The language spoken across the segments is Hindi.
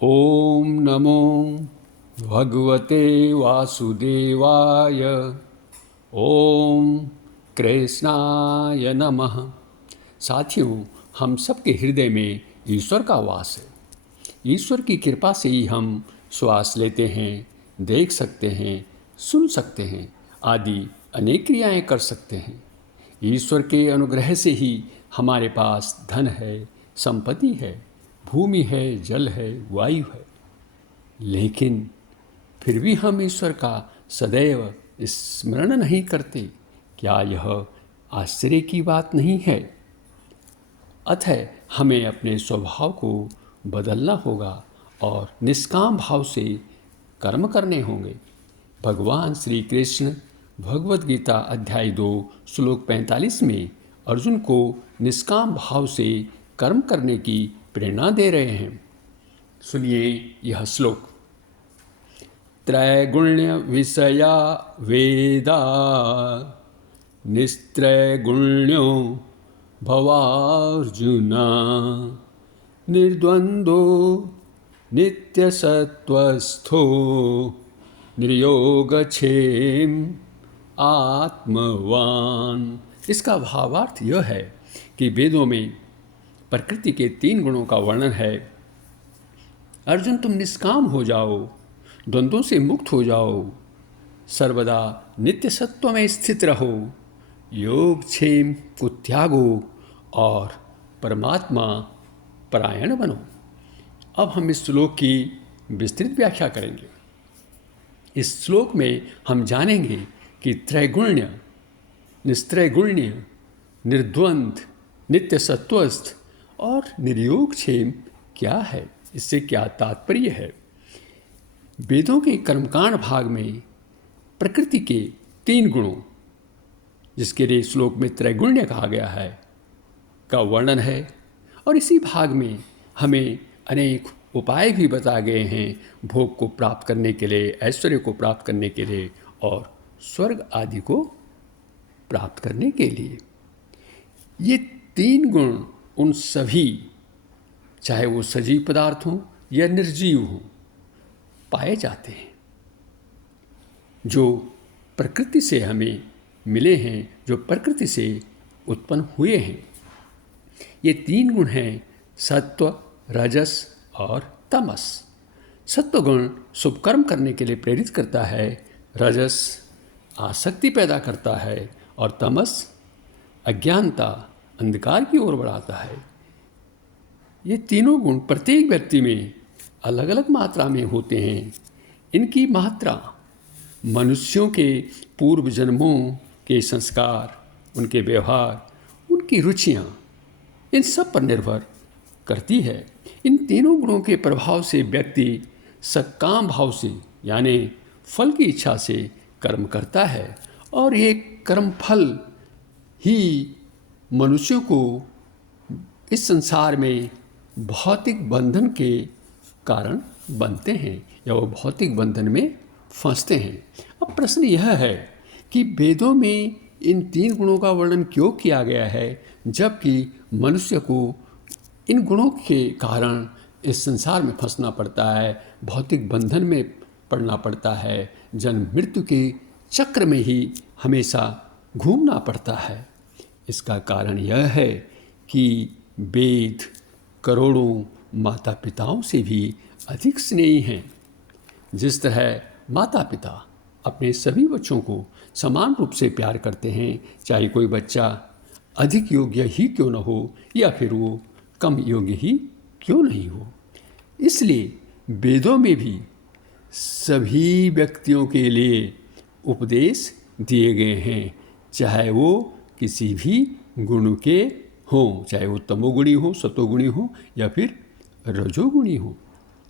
ॐ नमो भगवते वासुदेवाय। ॐ कृष्णाय नमः। साथियों, हम सबके हृदय में ईश्वर का वास है। ईश्वर की कृपा से ही हम श्वास लेते हैं, देख सकते हैं, सुन सकते हैं, आदि अनेक क्रियाएं कर सकते हैं। ईश्वर के अनुग्रह से ही हमारे पास धन है, संपत्ति है, भूमि है, जल है, वायु है। लेकिन फिर भी हम ईश्वर का सदैव स्मरण नहीं करते। क्या यह आश्चर्य की बात नहीं है? अतः हमें अपने स्वभाव को बदलना होगा और निष्काम भाव से कर्म करने होंगे। भगवान श्री कृष्ण भगवद गीता अध्याय 2 श्लोक 45 में अर्जुन को निष्काम भाव से कर्म करने की प्रेरणा दे रहे हैं। सुनिए यह श्लोक। त्रैगुण्य विषया वेदा निस्त्रैगुण्यो भवार्जुना निर्द्वंद्वो नित्यसत्वस्थो निर्योगक्षेम आत्मवान। इसका भावार्थ यह है कि वेदों में प्रकृति के 3 गुणों का वर्णन है। अर्जुन, तुम निष्काम हो जाओ, द्वंद्वों से मुक्त हो जाओ, सर्वदा नित्य सत्व में स्थित रहो, योगक्षेम को त्यागो और परमात्मा परायण बनो। अब हम इस श्लोक की विस्तृत व्याख्या करेंगे। इस श्लोक में हम जानेंगे कि त्रैगुण्य, निस्त्रैगुण्य, निर्द्वंद, नित्य सत्वस्थ और निर्योगक्षेम क्या है, इससे क्या तात्पर्य है। वेदों के कर्मकांड भाग में प्रकृति के 3 गुणों, जिसके लिए श्लोक में त्रैगुण्य कहा गया है, का वर्णन है। और इसी भाग में हमें अनेक उपाय भी बताए गए हैं भोग को प्राप्त करने के लिए, ऐश्वर्य को प्राप्त करने के लिए और स्वर्ग आदि को प्राप्त करने के लिए। ये 3 गुण उन सभी, चाहे वो सजीव पदार्थ हों या निर्जीव हों, पाए जाते हैं, जो प्रकृति से हमें मिले हैं, जो प्रकृति से उत्पन्न हुए हैं। ये 3 गुण हैं सत्व, रजस और तमस। सत्व गुण शुभ कर्म करने के लिए प्रेरित करता है, रजस आसक्ति पैदा करता है और तमस अज्ञानता, अंधकार की ओर बढ़ाता है। ये तीनों गुण प्रत्येक व्यक्ति में अलग अलग मात्रा में होते हैं। इनकी मात्रा मनुष्यों के पूर्व जन्मों के संस्कार, उनके व्यवहार, उनकी रुचियाँ, इन सब पर निर्भर करती है। इन तीनों गुणों के प्रभाव से व्यक्ति सकाम भाव से, यानी फल की इच्छा से कर्म करता है और ये कर्म फल ही मनुष्यों को इस संसार में भौतिक बंधन के कारण बनते हैं या वो भौतिक बंधन में फंसते हैं। अब प्रश्न यह है कि वेदों में इन 3 गुणों का वर्णन क्यों किया गया है, जबकि मनुष्य को इन गुणों के कारण इस संसार में फंसना पड़ता है, भौतिक बंधन में पड़ना पड़ता है, जन्म मृत्यु के चक्र में ही हमेशा घूमना पड़ता है। इसका कारण यह है कि वेद करोड़ों माता पिताओं से भी अधिक स्नेही हैं। जिस तरह माता पिता अपने सभी बच्चों को समान रूप से प्यार करते हैं, चाहे कोई बच्चा अधिक योग्य ही क्यों न हो या फिर वो कम योग्य ही क्यों नहीं हो। इसलिए वेदों में भी सभी व्यक्तियों के लिए उपदेश दिए गए हैं, चाहे वो किसी भी गुण के हों, चाहे वो तमोगुणी हो, सतोगुणी हो या फिर रजोगुणी हो।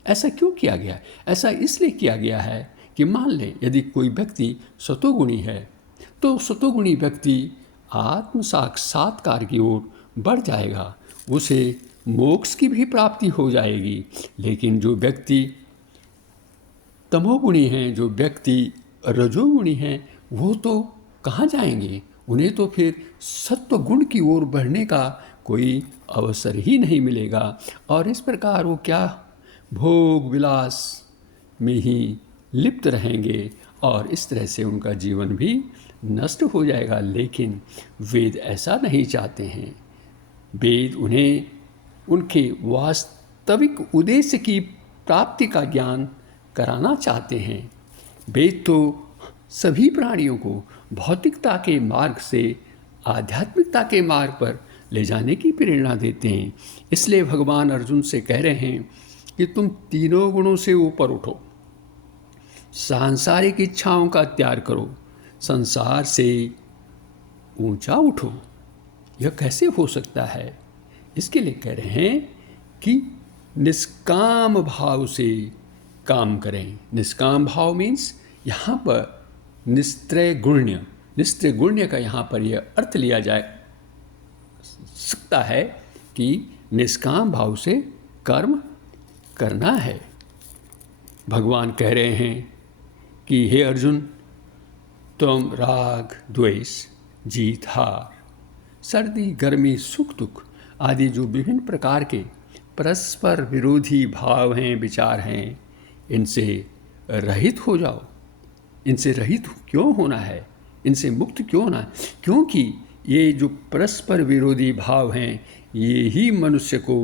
ऐसा क्यों किया गया है? ऐसा इसलिए किया गया है कि मान लें यदि कोई व्यक्ति सतोगुणी है तो सतोगुणी व्यक्ति आत्म साक्षात्कार की ओर बढ़ जाएगा, उसे मोक्ष की भी प्राप्ति हो जाएगी। लेकिन जो व्यक्ति तमोगुणी हैं, जो व्यक्ति रजोगुणी हैं, वो तो कहाँ जाएंगे? उन्हें तो फिर सत्व गुण की ओर बढ़ने का कोई अवसर ही नहीं मिलेगा। और इस प्रकार वो क्या भोग विलास में ही लिप्त रहेंगे और इस तरह से उनका जीवन भी नष्ट हो जाएगा। लेकिन वेद ऐसा नहीं चाहते हैं। वेद उन्हें उनके वास्तविक उद्देश्य की प्राप्ति का ज्ञान कराना चाहते हैं। वेद तो सभी प्राणियों को भौतिकता के मार्ग से आध्यात्मिकता के मार्ग पर ले जाने की प्रेरणा देते हैं। इसलिए भगवान अर्जुन से कह रहे हैं कि तुम तीनों गुणों से ऊपर उठो, सांसारिक इच्छाओं का त्याग करो, संसार से ऊंचा उठो। यह कैसे हो सकता है? इसके लिए कह रहे हैं कि निष्काम भाव से काम करें। निष्काम भाव मीन्स यहाँ पर निस्त्रय गुण्य का यहाँ पर यह अर्थ लिया जा सकता है कि निष्काम भाव से कर्म करना है। भगवान कह रहे हैं कि हे अर्जुन, तुम राग द्वेष, जीत हार, सर्दी गर्मी, सुख दुख आदि जो विभिन्न प्रकार के परस्पर विरोधी भाव हैं, विचार हैं, इनसे रहित हो जाओ। इनसे रहित क्यों होना है? इनसे मुक्त क्यों होना है? क्योंकि ये जो परस्पर विरोधी भाव हैं, ये ही मनुष्य को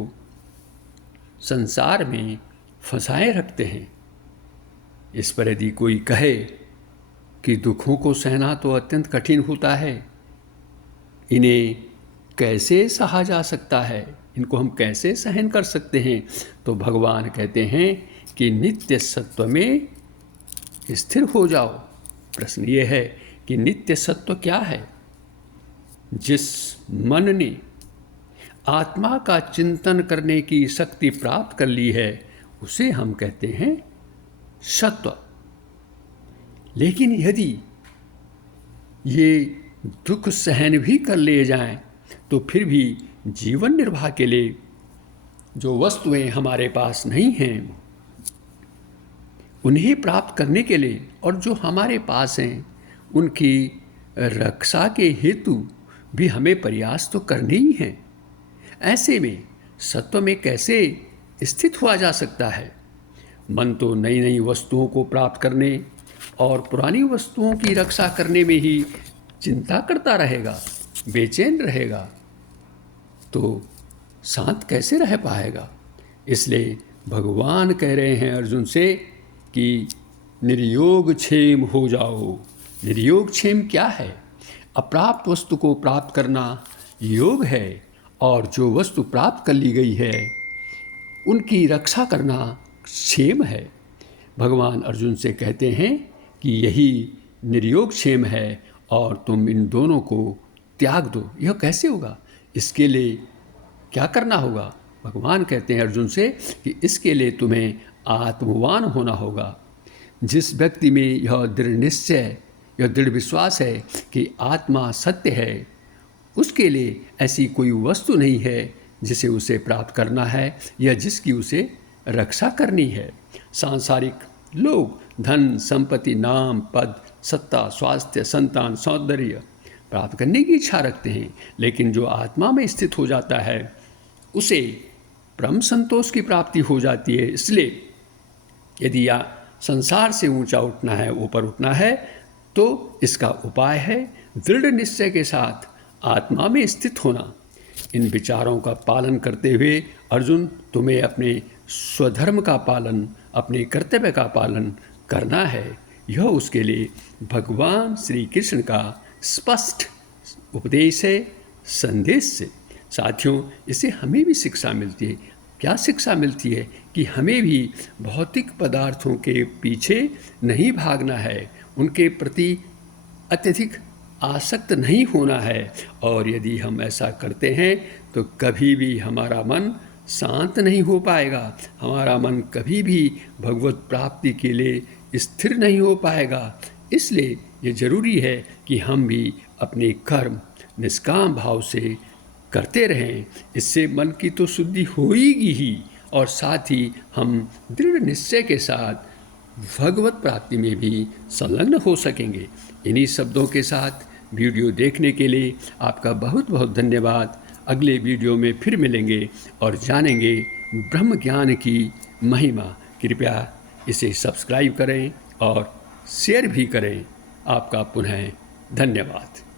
संसार में फंसाए रखते हैं। इस पर यदि कोई कहे कि दुखों को सहना तो अत्यंत कठिन होता है, इन्हें कैसे सहा जा सकता है, इनको हम कैसे सहन कर सकते हैं, तो भगवान कहते हैं कि नित्य सत्व में स्थिर हो जाओ। प्रश्न ये है कि नित्य सत्व क्या है? जिस मन ने आत्मा का चिंतन करने की शक्ति प्राप्त कर ली है, उसे हम कहते हैं सत्व। लेकिन यदि ये दुख सहन भी कर लिए जाएं, तो फिर भी जीवन निर्वाह के लिए जो वस्तुएं हमारे पास नहीं हैं, उन्हें प्राप्त करने के लिए और जो हमारे पास हैं, उनकी रक्षा के हेतु भी हमें प्रयास तो करने ही हैं। ऐसे में सत्व में कैसे स्थित हुआ जा सकता है? मन तो नई नई वस्तुओं को प्राप्त करने और पुरानी वस्तुओं की रक्षा करने में ही चिंता करता रहेगा, बेचैन रहेगा, तो शांत कैसे रह पाएगा? इसलिए भगवान कह रहे हैं अर्जुन से कि निर्योग क्षेम हो जाओ। निर्योग क्षेम क्या है? अप्राप्त वस्तु को प्राप्त करना योग है, और जो वस्तु प्राप्त कर ली गई है उनकी रक्षा करना क्षेम है। भगवान अर्जुन से कहते हैं कि यही निर्योग क्षेम है और तुम इन दोनों को त्याग दो। यह कैसे होगा? इसके लिए क्या करना होगा? भगवान कहते हैं अर्जुन से कि इसके लिए तुम्हें आत्मवान होना होगा। जिस व्यक्ति में यह दृढ़ निश्चय, यह दृढ़ विश्वास है कि आत्मा सत्य है, उसके लिए ऐसी कोई वस्तु नहीं है जिसे उसे प्राप्त करना है या जिसकी उसे रक्षा करनी है। सांसारिक लोग धन, संपत्ति, नाम, पद, सत्ता, स्वास्थ्य, संतान, सौंदर्य प्राप्त करने की इच्छा रखते हैं, लेकिन जो आत्मा में स्थित हो जाता है उसे परम संतोष की प्राप्ति हो जाती है। इसलिए यदि संसार से ऊंचा उठना है, ऊपर उठना है, तो इसका उपाय है दृढ़ निश्चय के साथ आत्मा में स्थित होना। इन विचारों का पालन करते हुए अर्जुन, तुम्हें अपने स्वधर्म का पालन, अपने कर्तव्य का पालन करना है। यह उसके लिए भगवान श्री कृष्ण का स्पष्ट उपदेश है, संदेश से। साथियों, इससे हमें भी शिक्षा मिलती है। क्या शिक्षा मिलती है? कि हमें भी भौतिक पदार्थों के पीछे नहीं भागना है, उनके प्रति अत्यधिक आसक्त नहीं होना है। और यदि हम ऐसा करते हैं तो कभी भी हमारा मन शांत नहीं हो पाएगा, हमारा मन कभी भी भगवत प्राप्ति के लिए स्थिर नहीं हो पाएगा। इसलिए ये जरूरी है कि हम भी अपने कर्म निष्काम भाव से करते रहें। इससे मन की तो शुद्धि होएगी ही, और साथ ही हम दृढ़ निश्चय के साथ भगवत प्राप्ति में भी संलग्न हो सकेंगे। इन्हीं शब्दों के साथ वीडियो देखने के लिए आपका बहुत बहुत धन्यवाद। अगले वीडियो में फिर मिलेंगे और जानेंगे ब्रह्म ज्ञान की महिमा। कृपया इसे सब्सक्राइब करें और शेयर भी करें। आपका पुनः धन्यवाद।